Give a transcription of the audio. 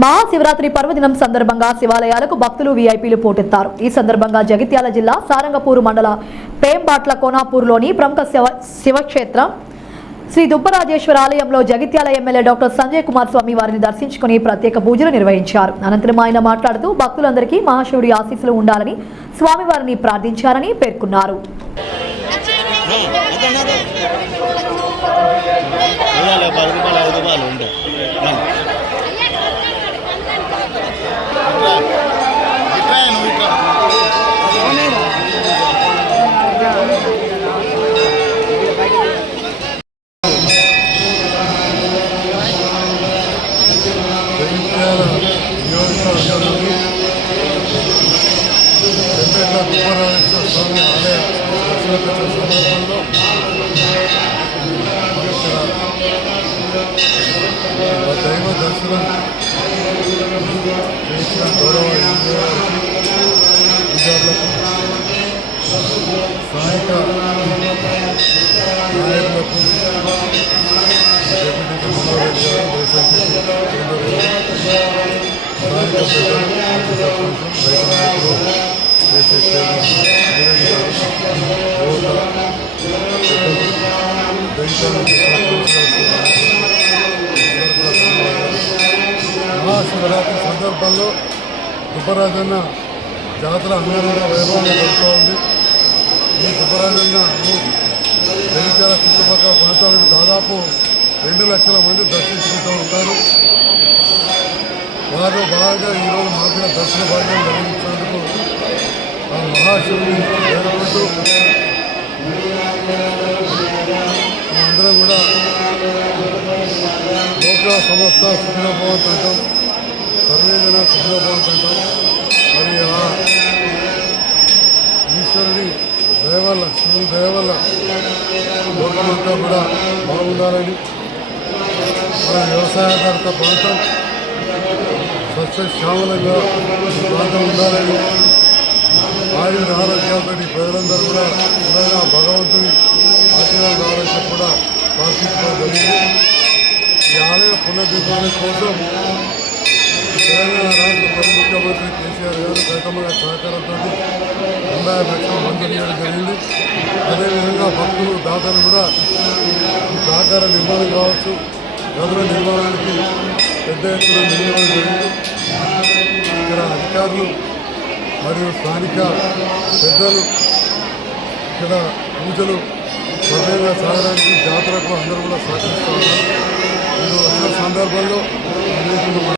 మహాశివరాత్రి పర్వదినం సందర్భంగా శివాలయాలకు భక్తులు వీఐపీలు పోటెత్తారు. ఈ సందర్భంగా జగిత్యాల జిల్లా సారంగపూర్ మండల పేంబాట్ల కోనాపూర్లోని ప్రముఖ శివక్షేత్రం శ్రీ దుబ్బరాజేశ్వర ఆలయంలో జగిత్యాల ఎమ్మెల్యే డాక్టర్ సంజయ్ కుమార్ స్వామి వారిని దర్శించుకుని ప్రత్యేక పూజలు నిర్వహించారు. అనంతరం ఆయన మాట్లాడుతూ భక్తులందరికీ మహాశివుడి ఆశీస్సులు ఉండాలని స్వామివారిని ప్రార్థించారని పేర్కొన్నారు. దుబ్బరాజేశ్వర స్వామి ఆలయ దర్శనోత్సవ సందర్భంలో దైవ దర్శనం చేసిన గౌరవ విద్యార్థులకు స్థానిక నాయకులకు డిప్యూటీ మనోహరెడ్డి గారు వైఎస్ఆర్సీపీ స్థానిక ప్రజలు సర్పంచ్ రైతు నాయకులు మహాశివరాత్రి సందర్భంలో దుబ్బరాజన్న జాతర అంగరంగ వైభవంగా జరుగుతూ ఉంది. ఈ దుబ్బరాజన్న జగిత్యాల చుట్టుపక్కల ప్రాంతాలకు దాదాపు 2 లక్షల మంది దర్శించుకుంటూ ఉంటారు. వారు బాగా ఈరోజు మాత్రం దర్శన భాగ్యం కలిగించినందుకు ఆ మహాశివుని వేడుకుంటూ అందరం కూడా లోక సంస్థ సుఖినోభవంతు అంటాం, సర్వేజన సుఖినోభవంతు అంటాం. మరి ఆ ఈశ్వరుని దయవల్ల శివుని దయవల్ల లోకమంతా కూడా బాగుండాలని, మన వ్యవసాయాధారిత ప్రాంతం సస్యశ్యామలంగా ప్రాంతం ఉండాలని, ఆయుర ఆరోగ్యాలతో ప్రజలందరూ కూడా ఇలాగా భగవంతుని ఆశీర్వాద ఆరోగ్యం కూడా ప్రార్థించుకోవడం జరిగింది. ఈ ఆలయ పునర్నిర్మాణం కోసం తెలంగాణ రాష్ట్ర ఉప ముఖ్యమంత్రి కేసీఆర్ గారు గౌతమ గారి సహకారంతో 90 లక్షలు మంజూరు చేయడం జరిగింది. అదేవిధంగా భక్తులు దాతలు కూడా ఈ ప్రాకార నిర్మాణం కావచ్చు, గదుల నిర్మాణానికి పెద్ద ఎత్తున నిర్మాణం జరిగింది. ఇక్కడ అధికారులు మరియు స్థానిక పెద్దలు ఇక్కడ పూజలు స్వయంగా సాగడానికి జాతరకు అందరూ కూడా సహకరిస్తూ ఉన్నారు. ఇది వచ్చిన సందర్భంలో